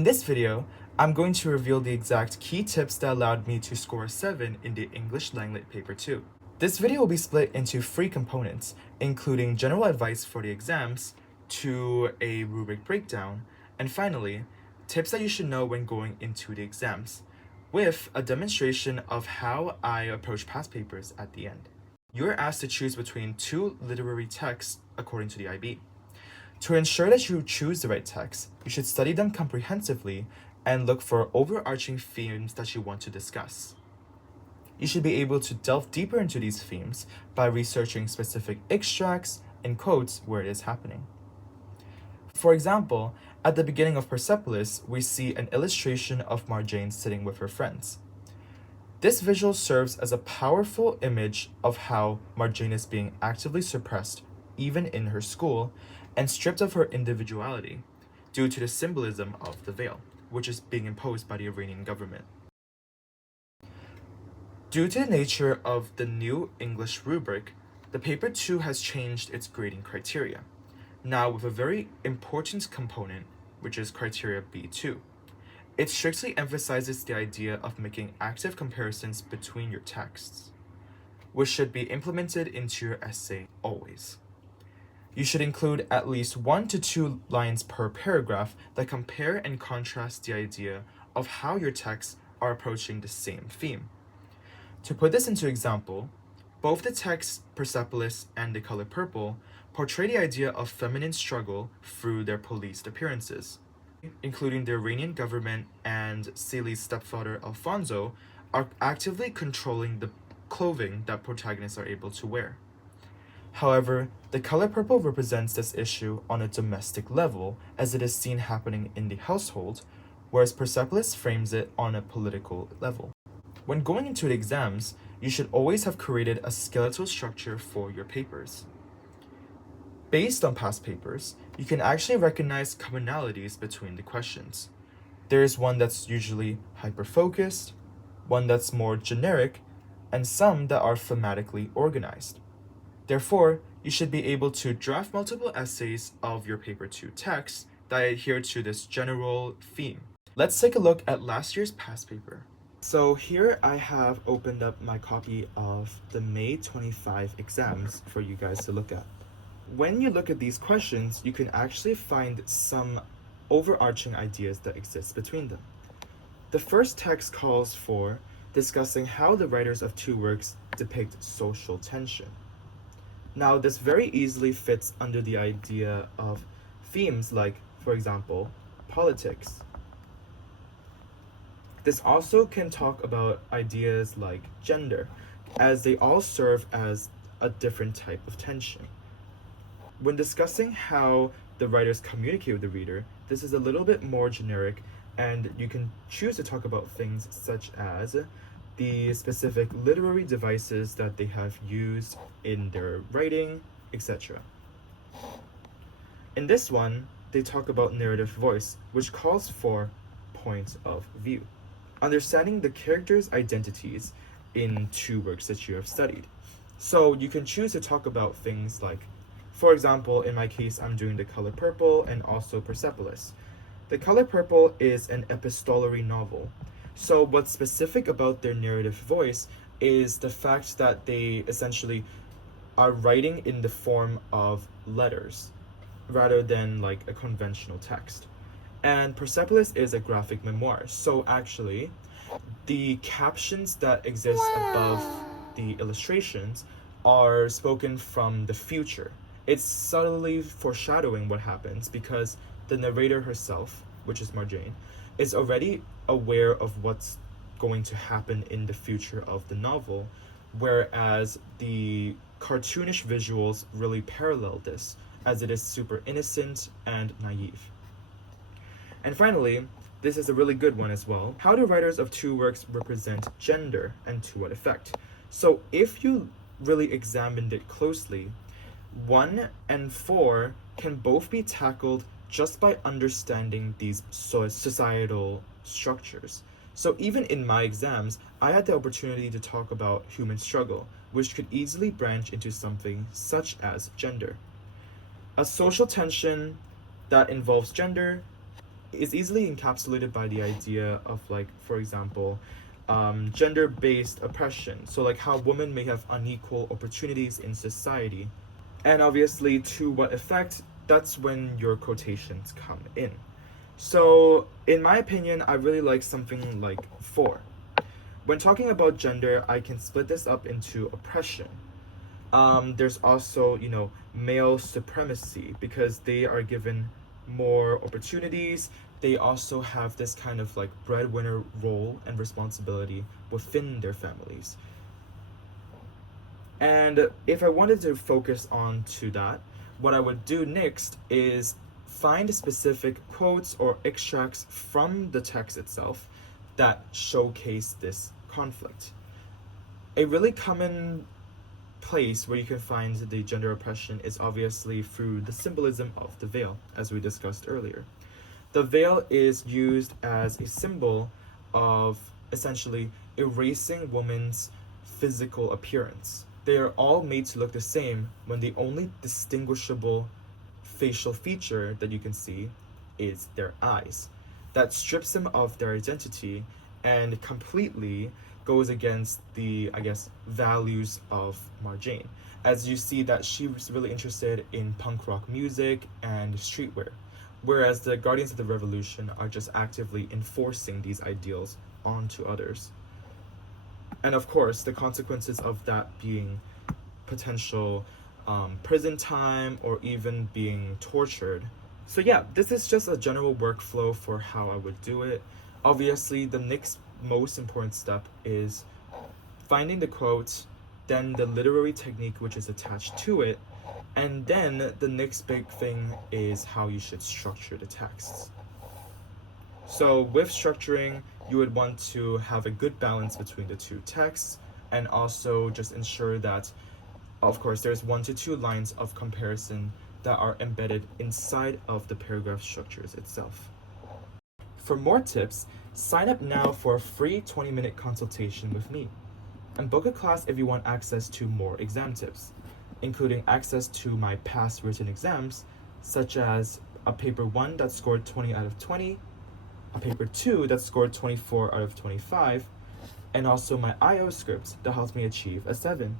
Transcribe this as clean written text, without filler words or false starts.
In this video, I'm going to reveal the exact key tips that allowed me to score a 7 in the English LangLit paper 2. This video will be split into 3 components, including general advice for the exams, to a rubric breakdown, and finally, tips that you should know when going into the exams, with a demonstration of how I approach past papers at the end. You are asked to choose between 2 literary texts according to the IB. To ensure that you choose the right text, you should study them comprehensively and look for overarching themes that you want to discuss. You should be able to delve deeper into these themes by researching specific extracts and quotes where it is happening. For example, at the beginning of Persepolis, we see an illustration of Marjane sitting with her friends. This visual serves as a powerful image of how Marjane is being actively suppressed, even in her school, and stripped of her individuality due to the symbolism of the veil, which is being imposed by the Iranian government. Due to the nature of the new English rubric, the paper 2 has changed its grading criteria, now with a very important component, which is criteria B2. It strictly emphasizes the idea of making active comparisons between your texts, which should be implemented into your essay always. You should include at least 1 to 2 lines per paragraph that compare and contrast the idea of how your texts are approaching the same theme. To put this into example, both the texts Persepolis and The Color Purple portray the idea of feminine struggle through their policed appearances, including the Iranian government and Salih's stepfather Alfonso are actively controlling the clothing that protagonists are able to wear. However, The Color Purple represents this issue on a domestic level, as it is seen happening in the household, whereas Persepolis frames it on a political level. When going into the exams, you should always have created a skeletal structure for your papers. Based on past papers, you can actually recognize commonalities between the questions. There is one that's usually hyper-focused, one that's more generic, and some that are thematically organized. Therefore, you should be able to draft multiple essays of your paper 2 text that adhere to this general theme. Let's take a look at last year's past paper. So here I have opened up my copy of the May 25 exams for you guys to look at. When you look at these questions, you can actually find some overarching ideas that exist between them. The first text calls for discussing how the writers of 2 works depict social tension. Now, this very easily fits under the idea of themes like, for example, politics. This also can talk about ideas like gender, as they all serve as a different type of tension. When discussing how the writers communicate with the reader, this is a little bit more generic, and you can choose to talk about things such as the specific literary devices that they have used in their writing, etc. In this one, they talk about narrative voice, which calls for points of view. Understanding the characters' identities in 2 works that you have studied. So you can choose to talk about things like, for example, in my case, I'm doing The Color Purple and also Persepolis. The Color Purple is an epistolary novel. So what's specific about their narrative voice is the fact that they essentially are writing in the form of letters rather than like a conventional text. And Persepolis is a graphic memoir. So actually, the captions that exist above the illustrations are spoken from the future. It's subtly foreshadowing what happens because the narrator herself, which is Marjane, is already aware of what's going to happen in the future of the novel, whereas the cartoonish visuals really parallel this, as it is super innocent and naive. And finally, this is a really good one as well. How do writers of 2 works represent gender and to what effect? So if you really examined it closely, 1 and 4 can both be tackled just by understanding these societal structures. So even in my exams, I had the opportunity to talk about human struggle, which could easily branch into something such as gender. A social tension that involves gender is easily encapsulated by the idea of, like, for example, gender-based oppression. So like how women may have unequal opportunities in society. And obviously, to what effect, that's when your quotations come in. So, in my opinion, I really like something like 4. When talking about gender, I can split this up into oppression. There's also, male supremacy because they are given more opportunities. They also have this kind of like breadwinner role and responsibility within their families. And if I wanted to focus on to that, what I would do next is find specific quotes or extracts from the text itself that showcase this conflict. A really common place where you can find the gender oppression is obviously through the symbolism of the veil, as we discussed earlier. The veil is used as a symbol of essentially erasing women's physical appearance. They are all made to look the same when the only distinguishable facial feature that you can see is their eyes. That strips them of their identity and completely goes against the, I guess, values of Marjane. As you see that she was really interested in punk rock music and streetwear, whereas the Guardians of the Revolution are just actively enforcing these ideals onto others. And of course, the consequences of that being potential prison time or even being tortured. So yeah, this is just a general workflow for how I would do it. Obviously, the next most important step is finding the quote, then the literary technique which is attached to it, and then the next big thing is how you should structure the texts. So with structuring, you would want to have a good balance between the two texts and also just ensure that, of course, there's 1 to 2 lines of comparison that are embedded inside of the paragraph structures itself. For more tips, sign up now for a free 20-minute consultation with me. And book a class if you want access to more exam tips, including access to my past written exams, such as a paper 1 that scored 20 out of 20, a paper 2 that scored 24 out of 25, and also my IO scripts that helped me achieve a 7.